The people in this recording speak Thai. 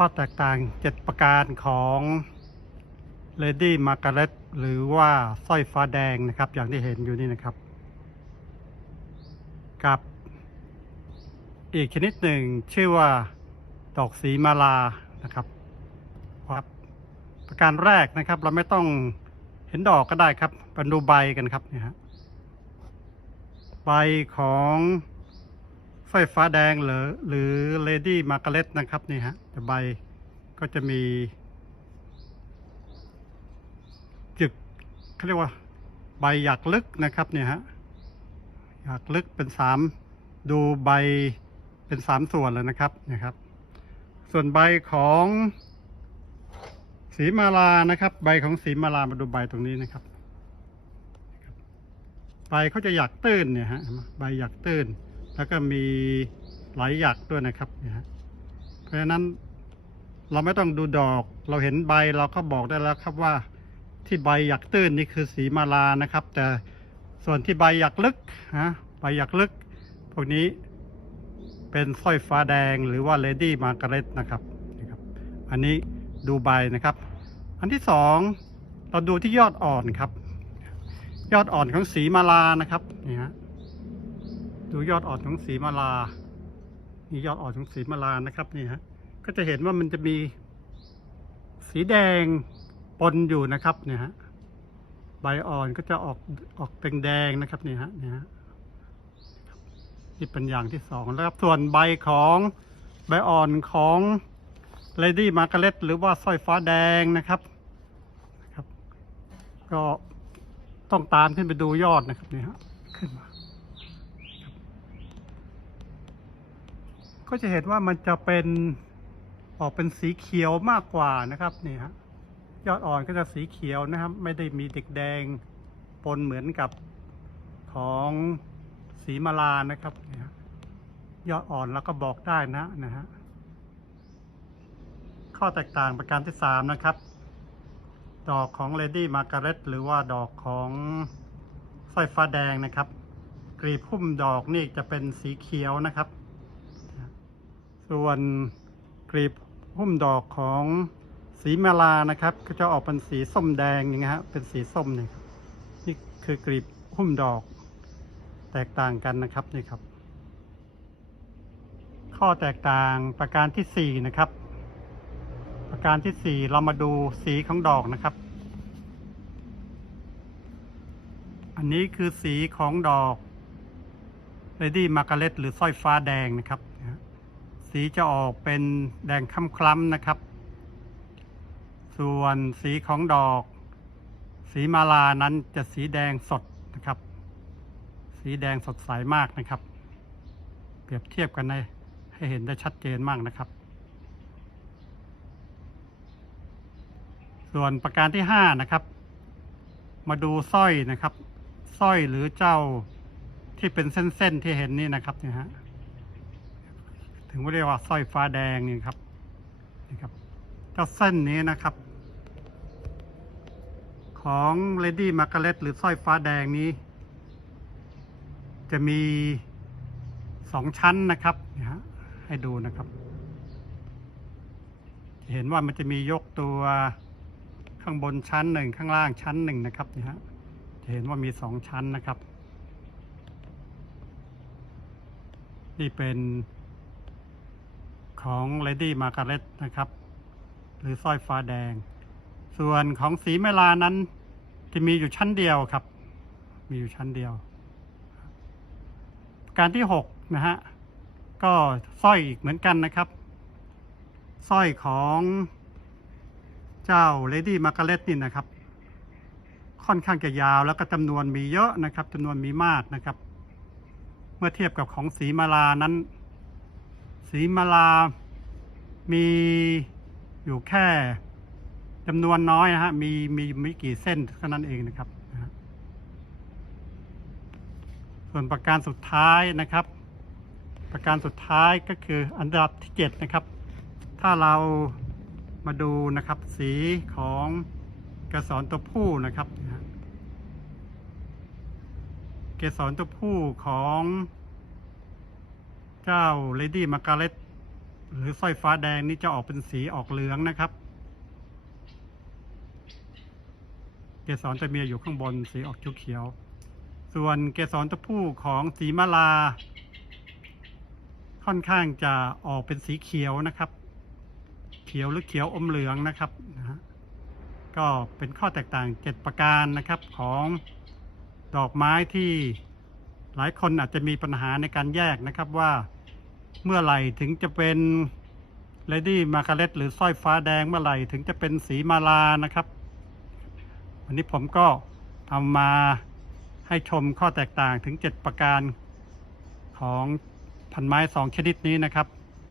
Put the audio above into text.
ข้อแตกต่าง 7 ประการของ Lady Margaret หรือว่าสร้อยฟ้าแดงนะครับ อย่างที่เห็นอยู่นี่นะครับ กับอีกชนิดหนึ่งชื่อว่าดอกสีมาลานะครับครับ ประการแรกนะครับ เราไม่ต้องเห็นดอกก็ได้ครับมาดูใบกันครับนี่ฮะใบของ สร้อยฟ้าแดงหรือหรือเลดี้มาร์กาเร็ตนะครับนี่ฮะแต่ใบก็จะมี จึกเขาเรียกว่า ใบหยักลึกนะครับเนี่ยฮะหยักลึกเป็นสามดูใบเป็นสามส่วนเลยนะครับนี่ครับ ส่วนใบของสีมาลานะครับ ใบของสีมาลามาดูใบตรงนี้นะครับใบเขาจะหยักตื้นเนี่ยฮะใบหยักตื้น แล้วก็มีไหลหยักด้วยนะครับเนี่ยฮะเพราะฉะนั้นเราไม่ต้องดูดอก เราเห็นใบเราก็บอกได้แล้วครับว่าที่ใบหยักตื้นนี่คือสีมาลานะครับ แต่ส่วนที่ใบหยักลึกฮะใบหยักลึก พวกนี้เป็นสร้อยฟ้าแดงหรือว่าเลดี้มาร์กาเร็ตนะครับนะครับ อันนี้ดูใบนะครับ อันที่สองเราดูที่ยอดอ่อนครับ ยอดอ่อนของสีมาลานะครับนี่ฮะ ดูยอดอ่อนของสีมาลานี่ยอดอ่อนของสีมาลานะครับนี่ฮะก็จะเห็นว่ามันจะมีสีแดงปนอยู่นะครับเนี่ยฮะใบอ่อนก็จะออกออกแดงๆนะครับนี่ฮะนี่ฮะนี่เป็นอย่างที่สองแล้วครับส่วนใบของใบอ่อนของเลดี้มาร์กาเร็ตหรือว่าสร้อยฟ้าแดงนะครับนะครับ ก็ต้องตามขึ้นไปดูยอดนะครับนี่ฮะขึ้นมาครับ ก็จะเห็นว่ามันจะเป็นออกเป็นสีเขียวมากกว่านะครับนี่ฮะยอดอ่อนก็จะสีเขียวนะครับ ไม่ได้มีเด็กแดงปนเหมือนกับของสีมาลานะครับนี่ฮะยอดอ่อนแล้วก็บอกได้นะนะฮะข้อแตกต่างประการที่สามนะครับ ดอกของ Lady Margaret หรือว่าดอกของสร้อยฟ้าแดงนะครับกลีบพุ่มดอกนี่จะเป็นสีเขียวนะครับ ส่วนกลีบพุ่มดอกของสีมาลานะครับ ก็จะออกเป็นสีส้มแดงอย่างเงี้ยฮะเป็นสีส้มนี่ครับนี่คือกลีบพุ่มดอก แตกต่างกันนะครับนี่ครับ ข้อแตกต่างประการที่สี่นะครับ ประการที่สี่เรามาดูสีของดอกนะครับ อันนี้คือสีของดอก Lady Margaret หรือสร้อยฟ้าแดงนะครับ สีจะออกเป็นแดงคล้ำๆนะครับ ส่วนสีของดอก สีมาลานั้นจะสีแดงสดนะครับ สีแดงสดใสมากนะครับ เปรียบเทียบกันในให้เห็นได้ชัดเจนมากนะครับ ส่วนประการที่ห้านะครับ มาดูสร้อยนะครับสร้อยหรือเจ้าที่เป็นเส้นๆที่เห็นนี่นะครับเนี่ยฮะ งว่าเรียกว่าสร้อยฟ้าแดงนี่ครับนี่ครับเจ้าเส้นนี้นะครับ ของ Lady Margaret หรือสร้อยฟ้าแดงนี้ จะมีสองชั้นนะครับนี่ยฮะให้ดูนะครับจะเห็นว่ามันจะมียกตัวข้างบนชั้นหนึ่งข้างล่างชั้นหนึ่งนะครับนี่ฮะจะเห็นว่ามีสองชั้นนะครับ นี่เป็น ของ Lady Margaret นะครับ หรือสร้อยฟ้าแดง ส่วนของสีเมลานั้นจะมีอยู่ชั้นเดียวครับ มีอยู่ชั้นเดียว การที่หกนะฮะ ก็สร้อยอีกเหมือนกันนะครับสร้อยของเจ้า Lady Margaret นี่นะครับ ค่อนข้างจะยาวแล้วก็จำนวนมีเยอะนะครับจำนวนมีมากนะครับ เมื่อเทียบกับของสีมาลานั้น สีมาลา มีอยู่แค่จำนวนน้อยนะฮะ มีมีไม่กี่เส้นเท่านั้นเองนะครับ ส่วนประการสุดท้ายนะครับ ประการสุดท้ายก็คืออันดับที่เจ็ดนะครับ ถ้าเรามาดูนะครับสีของกระสอนตัวผู้นะครับนะฮะเกสรตัวผู้ของ เจ้า Lady Margaret หรือสร้อยฟ้าแดงนี่จะออกเป็นสีออกเหลืองนะครับ เกสรตัวเมียอยู่ข้างบนสีออกเขียวๆส่วนเกสรตัวผู้ของสีมาลา ค่อนข้างจะออกเป็นสีเขียวนะครับ เขียวหรือเขียวอมเหลืองนะครับนะก็เป็นข้อแตกต่างเจ็ดประการนะครับของดอกไม้ที่หลายคนอาจจะมีปัญหาในการแยกนะครับว่า เมื่อไหร่ถึงจะเป็นเลดี้มาการ e ตหรือสร้อยฟ้าแดงเมื่อไหร่ถึงจะเป็นสีมาลานะครับ วันนี้ผมก็เอามาให้ชมข้อแตกต่างถึง 7 ประการของพันไม้สองชนิดนี้นะครับ